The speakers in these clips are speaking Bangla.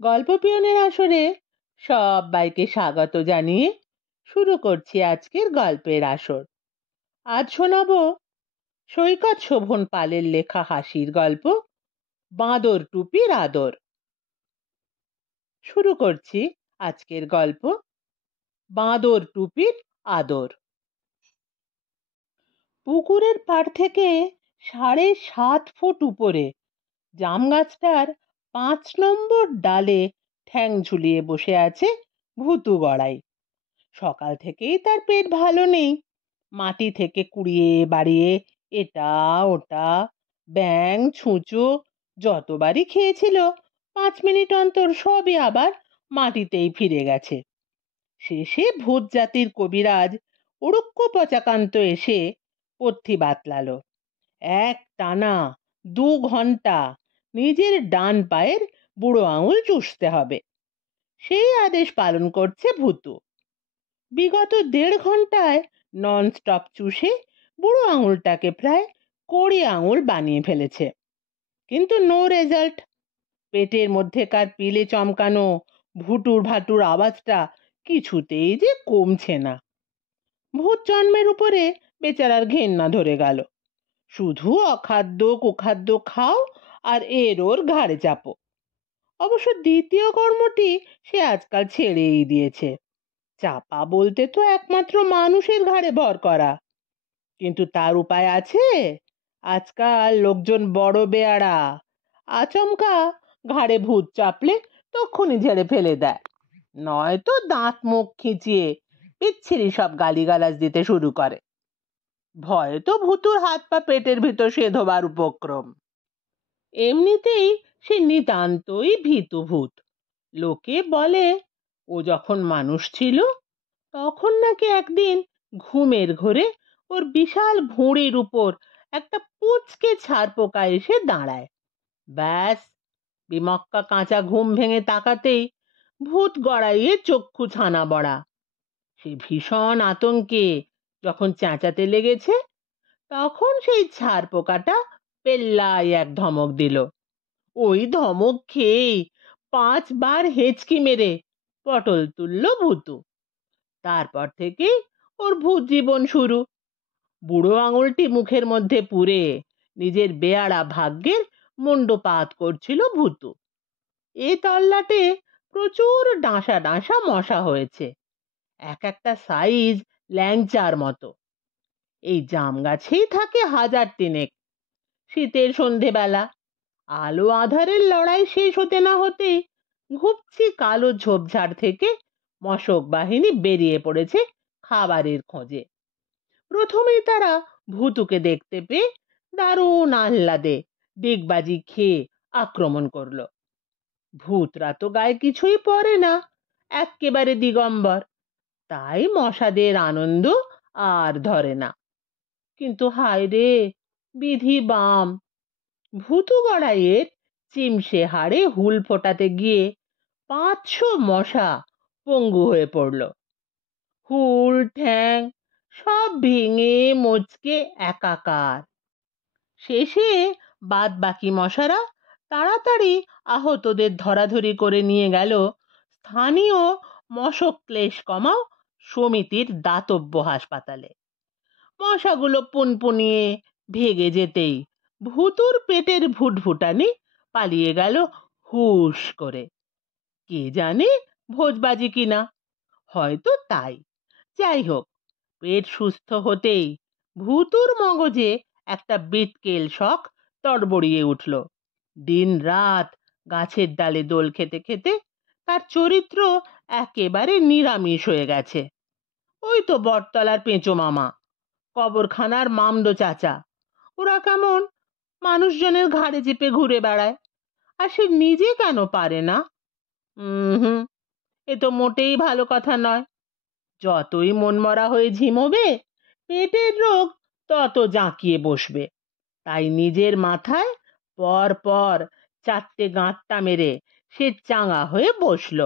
গল্প পিয়নের আসরে সবাইকে স্বাগত জানিয়ে শুরু করছি আজকের গল্পের আসর। আজ শোনাবো সৈকত শোভন পালের লেখা হাসির গল্প বাঁদর টুপির আদর। শুরু করছি আজকের গল্প বাঁদর টুপির আদর। পুকুরের পাড় থেকে 7.5 ফুট উপরে জাম গাছটার 5 নম্বর ডালে ঠ্যাং ঝুলিয়ে বসে আছে ভুতু গড়াই। সকাল থেকেই তার পেট ভালো নেই। মাটি থেকে কুড়িয়ে বাড়িয়ে এটা ওটা ব্যাং ছুঁচো যতবারই খেয়েছিল 5 মিনিট অন্তর সবই আবার মাটিতেই ফিরে গেছে। শেষে ভূত জাতির কবিরাজ উড়ুক্ক পচাকান্ত এসে পথ্যি বাতলালো। এক টানা 2 ঘন্টা নিজের ডান পায়ের বুড়ো আঙুল চুষতে হবে। সেই আদেশ পালন করছে ভূতু। বিগত 1.5 ঘন্টায় নন স্টপ চুষে বুড়ো আঙুলটাকে প্রায় 20 আঙুল বানিয়ে ফেলেছে, কিন্তু নো রেজাল্ট। পেটের মধ্যেকার পিলে চমকানো ভুটুর ভাটুর আওয়াজটা কিছুতেই যে কমছে না। ভূত জন্মের উপরে বেচারার ঘেন্না ধরে গেল। শুধু অখাদ্য কুখাদ্য খাও আর এর ওর ঘাড়ে চাপো। অবশ্য দ্বিতীয় কর্মটি সে আজকাল ছেড়েই দিয়েছে। চাপা বলতে তো একমাত্র মানুষের ঘাড়ে ভর করা, কিন্তু তার উপায় আছে? আজকাল লোকজন বড় বেয়াড়া, আচমকা ঘাড়ে ভূত চাপলে তক্ষুনি ঝেড়ে ফেলে দেয়, নয়তো দাঁত মুখ খিচিয়ে বিচ্ছিরি সব গালিগালাজ দিতে শুরু করে। ভয়ে তো ভূতুর হাত পা পেটের ভিতর সেধবার উপক্রম। এমনিতেই সে নিতান্তই ভীতু ভূত। লোকে বলে ও যখন মানুষ ছিল তখন নাকি একদিন ঘুমের ঘোরে ওর বিশাল ভুঁড়ির উপর একটা পুচকে ছাড় পোকা এসে দাঁড়ায়। ব্যাস, বিমক্কা কাঁচা ঘুম ভেঙে তাকাতেই ভূত গড়াইয়ে চক্ষু ছানা বড়া। সে ভীষণ আতঙ্কে যখন চেঁচাতে লেগেছে, তখন সেই ছাড় পোকাটা পেল্লাই এক ধমক দিল। ওই ধমক খেয়েই 5 বার হেঁচকি মেরে পটল তুলল ভূতু। তারপর থেকে ওর ভূত জীবন শুরু। বুড়ো আঙুলটি মুখের মধ্যে পুরে নিজের বেয়াড়া ভাগ্যের মুন্ডপাত করছিল ভূতু। এ তল্লাটে প্রচুর ডাঁসা ডাঁসা মশা হয়েছে, এক একটা সাইজ ল্যাংচার মতো। এই জাম গাছেই থাকে 1000 তিনেক। শীতের সন্ধেবেলা আলো আধারের লড়াই শেষ হতে না হতেই ঘুপচি কালো ঝোপঝাড় থেকে মশক বাহিনী বেরিয়ে পড়েছে খাবারের খোঁজে। প্রথমেই তারা ভূতুকে দেখতে পেয়ে দারুণ আহ্লাদে ডিগবাজি খেয়ে আক্রমণ করলো। ভূতরা তো গায়ে কিছুই পরে না, এক্কেবারে দিগম্বর, তাই মশাদের আনন্দ আর ধরে না। কিন্তু হায় রে, বিধি বাম, ভূতু গড়াইয়ের চিমসে হাড়ে হুল ফোটাতে গিয়ে 500 মশা পঙ্গু হয়ে পড়ল। হুল ঠ্যাং সব ভেঙে মচকে একাকার। শেষে বাদ বাকি মশারা তাড়াতাড়ি আহতদের ধরাধরি করে নিয়ে গেল স্থানীয় মশক ক্লেশ কমাও সমিতির দাতব্য হাসপাতালে। মশাগুলো পুনপুনিয়ে ভেগে যেতেই ভূতুর পেটের ভুটভুটানি পালিয়ে গেল হুশ করে। কে জানে ভোজবাজি কিনা, হয়তো তাই। যাই হোক, পেট সুস্থ হতেই ভূতুর মগজে একটা বিটকেল শখ তড়বড়িয়ে উঠল। দিন রাত গাছের ডালে দোল খেতে খেতে তার চরিত্র একেবারে নিরামিষ হয়ে গেছে। ওই তো বটতলার পেঁচো মামা, কবরখানার মামদো চাচা, ওরা কেমন মানুষজনের ঘাড়ে চেপে ঘুরে বেড়ায়, আর সে নিজে কেন পারে না? হুম, এ তো মোটেই ভালো কথা নয়। যতই মনমরা হয়ে ঝিমোবে, পেটের রোগ তত জাঁকিয়ে বসবে। তাই নিজের মাথায় পর পর 4টে গাঁটটা মেরে সে চাঙা হয়ে বসল।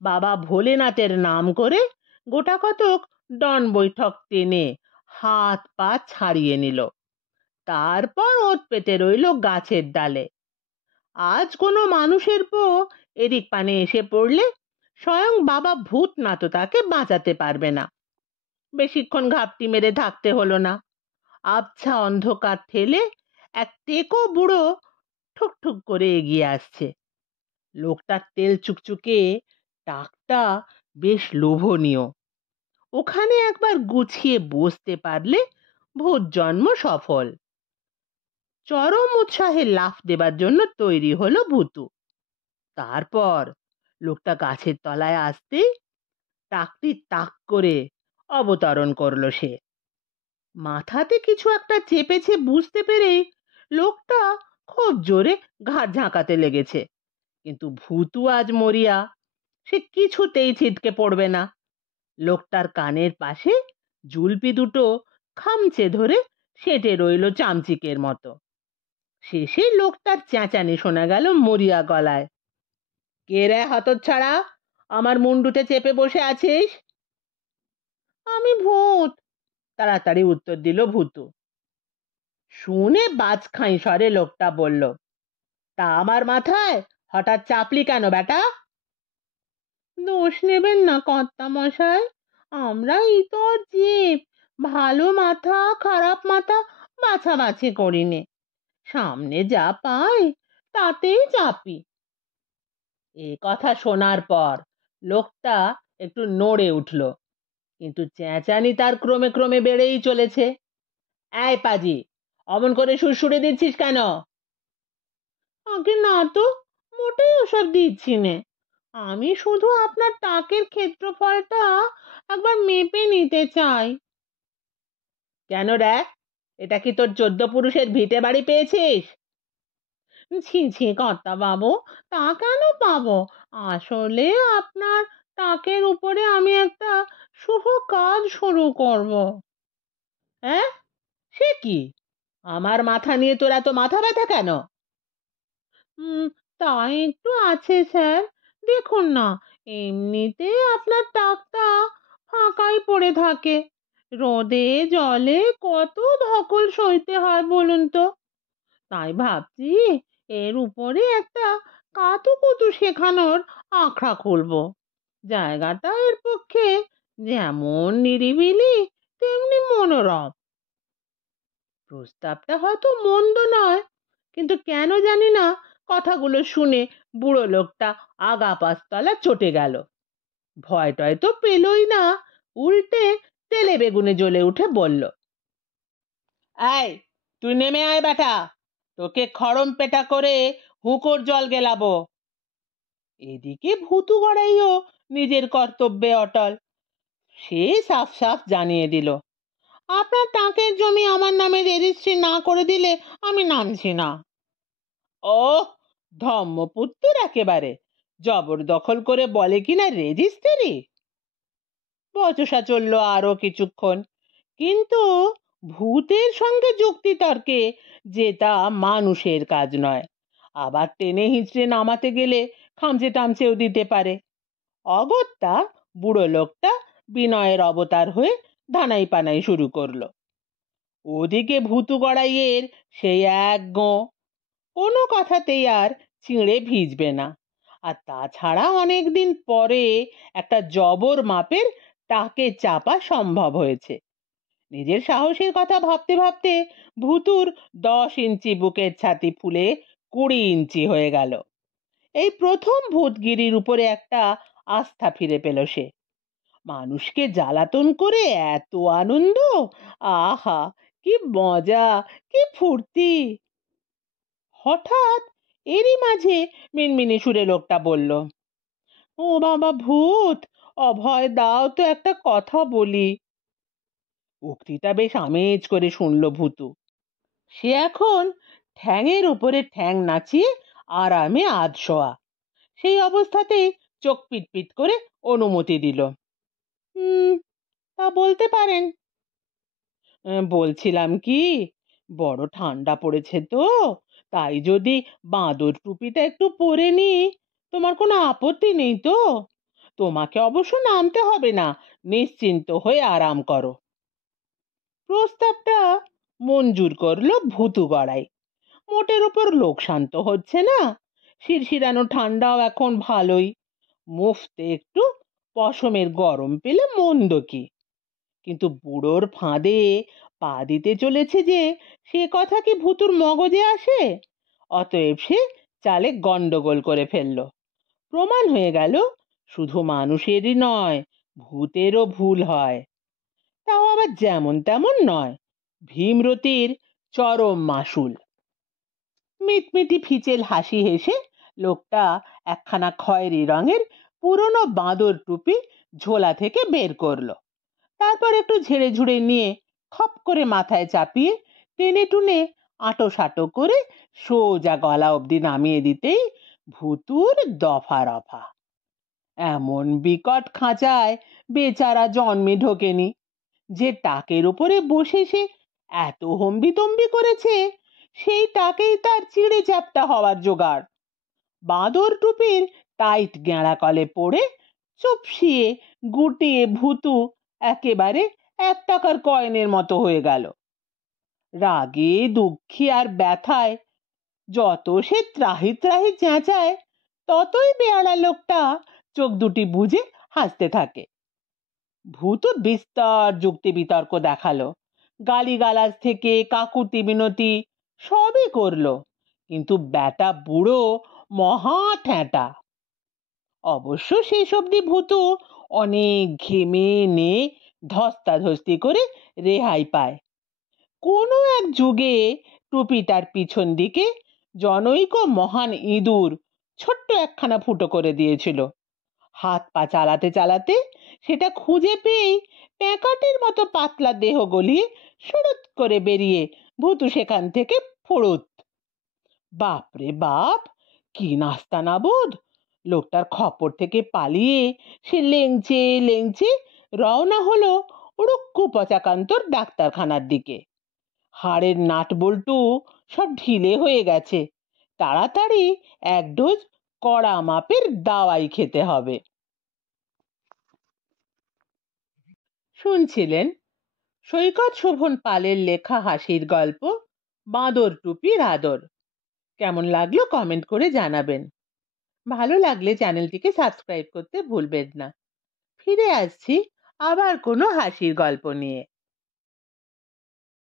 বাবা ভোলেনাথের নাম করে গোটা কতক ডন বৈঠক টেনে হাত পা ছাড়িয়ে নিল। তারপর ওত পেতে রইল গাছের ডালে। আজ কোনো মানুষের বউ এদিক পানে এসে পড়লে স্বয়ং বাবা ভূত না তো তাকে বাঁচাতে পারবে না। বেশিক্ষণ ঘাপটি মেরে থাকতে হলো না। আবছা অন্ধকার ঠেলে এক টেকো বুড়ো ঠুকঠুক করে এগিয়ে আসছে। লোকটার তেল চুকচুকে টাকটা বেশ লোভনীয়। ওখানে একবার গুছিয়ে বসতে পারলে ভূত জন্ম সফল। চরম উৎসাহে লাফ দেবার জন্য তৈরি হলো ভূতু। তারপর লোকটা গাছের তলায় আসতেই টাকটি তাক করে অবতরণ করলো সে। মাথাতে কিছু একটা চেপেছে বুঝতে পেরেই লোকটা খুব জোরে ঘাড় ঝাঁকাতে লেগেছে, কিন্তু ভূতু আজ মরিয়া, সে কিছুতেই ছিটকে পড়বে না। লোকটার কানের পাশে জুলপি দুটো খামচে ধরে সেঁটে রইল চামচিকের মতো। শেষে লোকটার চেঁচানি শোনা গেল মরিয়া গলায়, কে রে হতচ্ছাড়া, আমার মুন্ডুতে চেপে বসে আছিস? আমি ভূত, তাড়াতাড়ি উত্তর দিল ভূতু। শুনে বাজখাঁই স্বরে লোকটা বলল, তা আমার মাথায় হঠাৎ চাপলি কেন বেটা? দোষ নেবেন না কর্তা মশাই, আমরা ইতর জীব, ভালো মাথা খারাপ মাথা বাছাবাছি করিনি, সামনে যা পাই তাতেই চাপি। এ কথা শোনার পর লোকটা একটু নড়ে উঠল, কিন্তু চেঁচানি তার ক্রমে ক্রমে বেড়েই চলেছে। এই পাজি, অমন করে সুরসুরে দিচ্ছিস কেন? আগে না তো, মোটেই ওসব দিচ্ছি নে, আমি শুধু আপনার টাকের ক্ষেত্রফলটা একবার মেপে নিতে চাই। কেন রে, এটা কি তোর 14 পুরুষের ভিটে বাড়ি পেয়েছিস? ছি ছি কর্তা বাবু, তা কেন পাবো? আসলে আপনার টাকের উপরে আমি একটা শুভ কাজ শুরু করব। হ্যাঁ, সে কি? আমার মাথা নিয়ে তোর এত মাথা ব্যথা কেন? হুম, তা একটু আছে স্যার, দেখুন না, এমনিতে আপনার টাকটা ফাঁকাই পড়ে থাকে, রোদে জলে কত ধকল সইতে হয় বলুন তো। তাই ভাবছি এর উপরে একটা কাতুকুতু শেখানোর আখড়া খুলবো। জায়গাটা এর পক্ষে যেমন নিরিবিলি তেমনি মনোরম। প্রস্তাবটা হয়তো মন্দ নয়, কিন্তু কেন জানি না কথাগুলো শুনে বুড়ো লোকটা আগা পাঁচতলা চটে গেল। ভয় টয় তো পেলই না, উল্টে তেলে বেগুনে জ্বলে উঠে বলল, এই তুই নেমে আয় বেটা, তোকে খড়ম পেটা করে হুঁকোর জল গেলাবো। এদিকে ভূতু গড়াইও নিজের কর্তব্যে অটল। সে সাফ সাফ জানিয়ে দিল, আপনার টাকের জমি আমার নামে রেজিস্ট্রি না করে দিলে আমি নামছি না। ও ধম্মপুত্তর একেবারে জবরদখল করে বলে কিনা রেজিস্ট্রি। বচসা চলল আরো কিছুক্ষণ, কিন্তু ভূতের সঙ্গে যুক্তিতর্কে যেটা মানুষের কাজ নয়। আবার টেনে হিঁচড়ে নামাতে গেলে খামচে টামচেও দিতে পারে। অগত্যা বুড়ো লোকটা বিনয়ের অবতার হয়ে ধানাই পানাই শুরু করলো। ওদিকে ভূতু গড়াইয়ের সেই এক গো, কোনো কথাতেই আর চিঁড়ে ভিজবে না। আর তাছাড়া অনেকদিন পরে একটা জবর মাপের টাকে চাপা সম্ভব হয়েছে। নিজের সাহসের কথা ভাবতে ভাবতে ভূতুর 10 ইঞ্চি বুকের ছাতি ফুলে 20 ইঞ্চি হয়ে গেল। এই প্রথম ভূতগিরির উপরে একটা আস্থা ফিরে পেল সে। মানুষকে জ্বালাতন করে এত আনন্দ, আহা কি মজা, কি ফুর্তি। হঠাৎ এরই মাঝে মিনমিনে সুরে লোকটা বলল, ও বাবা ভূত, অভয় দাও তো, একটা কথা বলি। উক্তিটা বেশ আমেজ করে শুনল ভূতু। সে এখন ঠ্যাঙের উপরে ঠ্যাং নাচিয়ে আরামে আধশোয়া। সেই অবস্থাতেই চোখ পিটপিট করে অনুমতি দিল। হুম, তা বলতে পারেন। বলছিলাম কি, বড় ঠান্ডা পড়েছে তো, তাই যদি বাঁদর টুপিটা একটু পরে নি, তোমার কোনো আপত্তি নেই তো? তোমাকে অবশ্য নামতে হবে না, নিশ্চিন্ত হয়ে আরাম করো। প্রস্তাবটা মঞ্জুর করলো ভূতু গড়াই। মোটের ওপর লোক শান্ত হচ্ছে না, শিরশিরানো ঠান্ডাও এখন ভালোই, মুফতে একটু পশমের গরম পেলে মন্দ কি। কিন্তু বুড়োর ফাঁদে পা দিতে চলেছে যে সে কথা কি ভুতুর মগজে আসে? অতএব সে চালে গন্ডগোল করে ফেলল। প্রমাণ হয়ে গেল শুধু মানুষেরই নয়, ভূতেরও ভুল হয়। তাও আবার যেমন তেমন নয়, ভীমরতির চরম মাসুল। মিটমিটি ফিচেল হাসি হেসে লোকটা একখানা খয়েরি রঙের পুরনো বাঁদর টুপি ঝোলা থেকে বের করলো। তারপর একটু ঝেড়ে ঝুড়ে নিয়ে খপ করে মাথায় চাপিয়ে টেনে টুনে আঁটো সাঁটো করে সোজা গলা অবধি নামিয়ে দিতেই ভুতুর দফা রফা। এমন বিকট খাঁচায় বেচারা জন্মে ঢোকেনি। যে টাকের উপরে বসে সে এত হম্বিতম্বি করেছে, সেই টাকেই তার চিড়ে চ্যাপ্টা হওয়ার জোগাড়। বাঁদর টুপির টাইট গেঁড়া কলে পড়ে চুপসিয়ে গুটিয়ে ভুতু একেবারে 1 টাকার কয়েনের মতো হয়ে গেল। রাগে দুঃখে আর ব্যথায় যত সে ত্রাহি ত্রাহি চেঁচায়, ততই বেয়ারা লোকটা চোখ দুটি বুজে হাসতে থাকে। ভূত বিস্তর যুক্তি বিতর্ক দেখালো, গালিগালাজ থেকে কাকুতি মিনতি সবই করলো, কিন্তু ব্যাটা বুড়ো মহা ঠ্যাঁটা। অবশ্য শেষ অবধি ভূতু অনেক ঘেমে নে ধস্তাধস্তি করে রেহাই পায়। কোনো এক যুগে টুপিটার পিছন দিকে জনৈক মহান ইঁদুর ছোট্ট একখানা ফুটো করে দিয়েছিল। হাত পা চালাতে চালাতে সেটা খুঁজে পেয়েই প্যাঁকাটির মতো পাতলা দেহ গলিয়ে সুরুত করে বেরিয়ে ভূতু সেখান থেকে ফুরুত। বাপরে বাপ, কি নাস্তানা বোধ! লোকটার খপর থেকে পালিয়ে সে লেংচে লেংচে রওনা হলো রুক্কু পচাকান্তর ডাক্তারখানার দিকে। হাড়ের নাট বল্টু সব ঢিলে হয়ে গেছে, তাড়াতাড়ি 1 ডোজ কড়া মাপের দাওয়াই খেতে হবে। শুনছিলেন সৈকত শোভন পালের লেখা হাসির গল্প বাঁদর টুপির আদর। কেমন লাগলো কমেন্ট করে জানাবেন। ভালো লাগলে চ্যানেলটিকে সাবস্ক্রাইব করতে ভুলবেন না। ফিরে আসছি আবার কোনো হাসির গল্প নিয়ে।